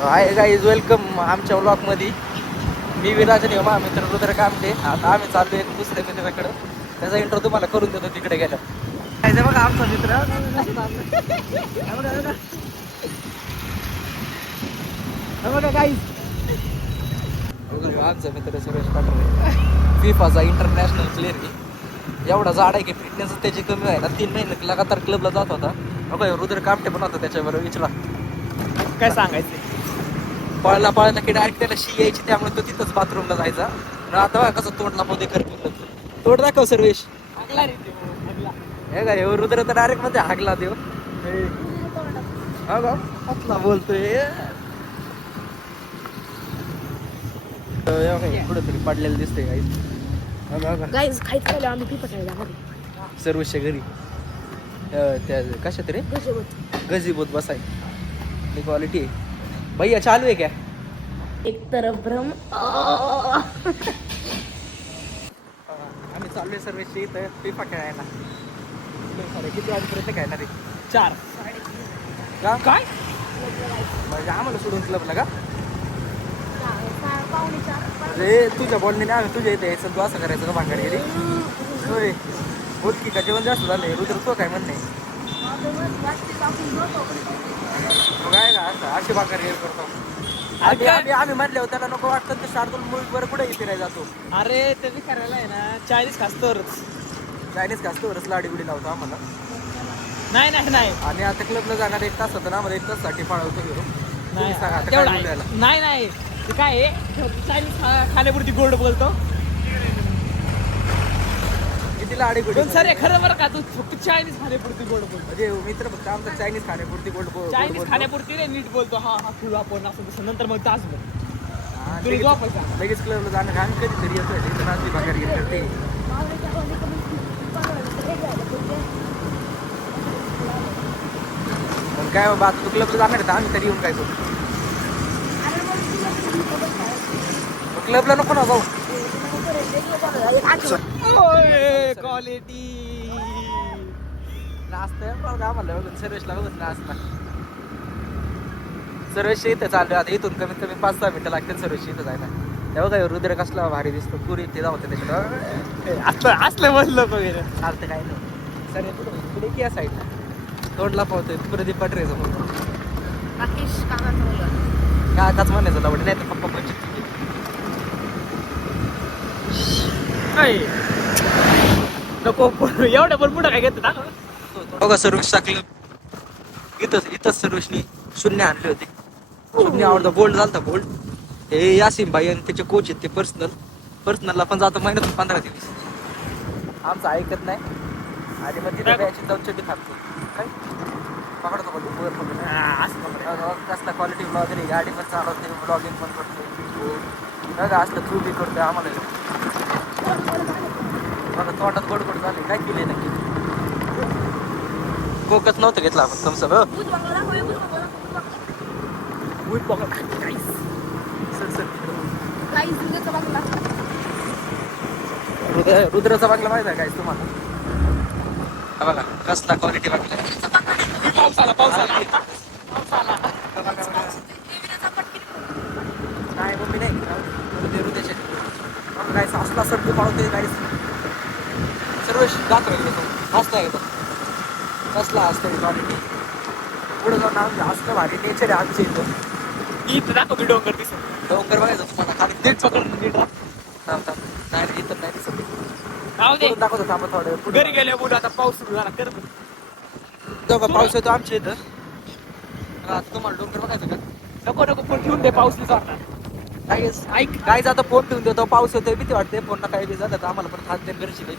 Hi guys, welcome आमच्या व्लॉगमध्ये. मी विराज आणि माझा मित्र रुद्र कामटे. आता आम्ही चाललो एक दुसऱ्या मित्राकडे. त्याचा इंट्रो तुम्हाला करून देतो तिकडे गेलं. काय बघा आमचा मित्र. बघा गाईज, आमचा मित्र सुरेश पाटोळे, फिफाचा इंटरनॅशनल प्लेअर की एवढा जाड आहे की फिटनेस त्याची कमी आहे ना. 3 महिने लगातार क्लबला जात होता. बघा रुद्र कामटे पण होता त्याच्याबरोबर. विचारा काय सांगायचं. पळला पळायला की डायरेक्ट त्याला शी यायची, त्यामुळे तो तिथंच बाथरूमला जायचा. आणि आता बघा कसं तोंडला पोते करतो. तोंड दाखव सर्वेश. हे काय हो, रुद्र तर डायरेक्ट मध्ये हागला देव. हा बोलतोय. कुठेतरी पडलेलं दिसतंय गाईज खायचं राहिलं आम्ही पिपट राहिला सर्वच्या घरी. त्या कशा तरी गजीबोत बसाय क्वालिटी आहे. भैया चालू आहे क्या? एक तरफ भ्रम. आम्ही चाललोय सर्वेशी इथं फिफा खेळायला. किती वाजेपर्यंत खेळणार आहे? 4 का काय म्हणजे आम्हाला सोडून क्लबला का? पावणे 4. म्हणजे तुझ्या बॉलने आम्ही तुझ्या इथे यायचं, तू असं करायचं का भांगार गेली? होय, बोल की का जेवण जास्त झालंय? रुद्र तो काय म्हणणे काय का असं अशी भांगार गेली करतो? आम्ही म्हणल्यावर त्याला नको वाटतं ते शार्दूल मूवी वर कुठे फिरायला जातो. अरे ते करायला आहे ना, चायनीज खास्तोरच. चायनीज कास्तवरच लाडी उडी लावतो आम्हाला. नाही नाही नाही आणि आता क्लबला जाणार 1 तास होतं ना, आम्हाला 1 ताससाठी फाळवतो गेलो. नाही सांगा आता तेवढं काय आहे. बोलायला? नाही नाही ते काय आहे, चायनीज खाण्यापुरती गोड बोलतो. किती लाडी गुडी पण सर खरं बरं का, तू फक्त चायनीज खाण्यापुरती गोड बोलतो. म्हणजे मित्र फक्त आमचा चायनीज खाण्यापुरती गोड चायनीज खाण्यापुरती रे नीट बोलतो. हा हा फिरू आपण असं तसं. नंतर मग तासभर तुला लगेच झोपायचा. लगेच क्लबला जाणार. आम्ही कधीतरी येतोय इथं रात्री भागार घेत करते. पण काय बाबा, आता तू क्लबला जाणार आहे तर आम्ही तरी येऊन काय करू? क्लबला नको ना जाऊ. क्वालिटी नाचतंय बघा आम्हाला बघून, सर्वेशला बघून नाचता. सर्वेश इथं चालू आता. इथून कमीत कमी 5-6 मिनिटं लागतील सर्वेश इथं जायला. तेव्हा काय रुद्र कसला भारी दिसतो. पुरी इथे जाऊ त्याच्याकडं असलं बसलं वगैरे. चालतं काय नाही. सर पुढे की या साईडला तोंडला पावतोय प्रदीप पटरेचं म्हणून. राकेश काकाचा मुलगा. काकाच म्हणायचं लावडे, नाही तर पप्पा म्हणजे नको एवढं पण पुढं काय घेत. बघा सर्विसचा क्लब इथंच सर्विसनी 0 आणले होते. 0 आवडता बोल्ड झालता. बोल्ड हे यासिम भाई आणि त्याचे कोच आहेत, ते पर्सनलला पण जातो महिन्यातून 15 दिवस. आमचं ऐकत नाही. आणि मग तिथे बॅची जाऊन चटी थांबतो. काय पकडतो बोलतो वर पकडतो. कसला क्वालिटी ब्लॉगर आहे. गाडी पण चालवते, ब्लॉगिंग पण करतो. बघा असलं थ्रू बी करतोय आम्हाला. बघा तोंडात गोड झाले. काय केले नक्की? कोकच नव्हतं घेतला आपण तुमचं. भूत बंगला दाखव, भूत बंगला. गाईज दुधाचा बंगला. रुद्राचा बांगला माहिती आहे काय तुम्हाला? हा बघा कसला क्वालिटी बांगला. पाऊस आला नाही मम्मी नाही रुद्याचे काय असला सर्दी पाळतोय काय सर्व जात राहिलो तो मस्त आहे. कसला असतं क्वालिटी. पुढे जाऊन आमचं असलं भारी नेचर आहे आमच्या इथं. इथं दाखव डोंगर दिसत. डोंगर बघायचं तुम्हाला खाली. नीट पकड नीट राह. नाही इथं नाही दिसत. राहू दे. दाखवतो थांबा थोडं घरी गेले बोलू. आता पाऊस सुरू झाला कर. तेव्हा पाऊस येतो आमच्या इथं. आता तुम्हाला डोंगर बघायचं का? नको नको फोन ठेवून दे. पाऊस नाही चालणार. ऐक काय आता फोन ठेवून देतो. पाऊस येतोय भीती वाटते. फोनला काही बी झालं तर आम्हाला पण खास देण गरजेची नाही.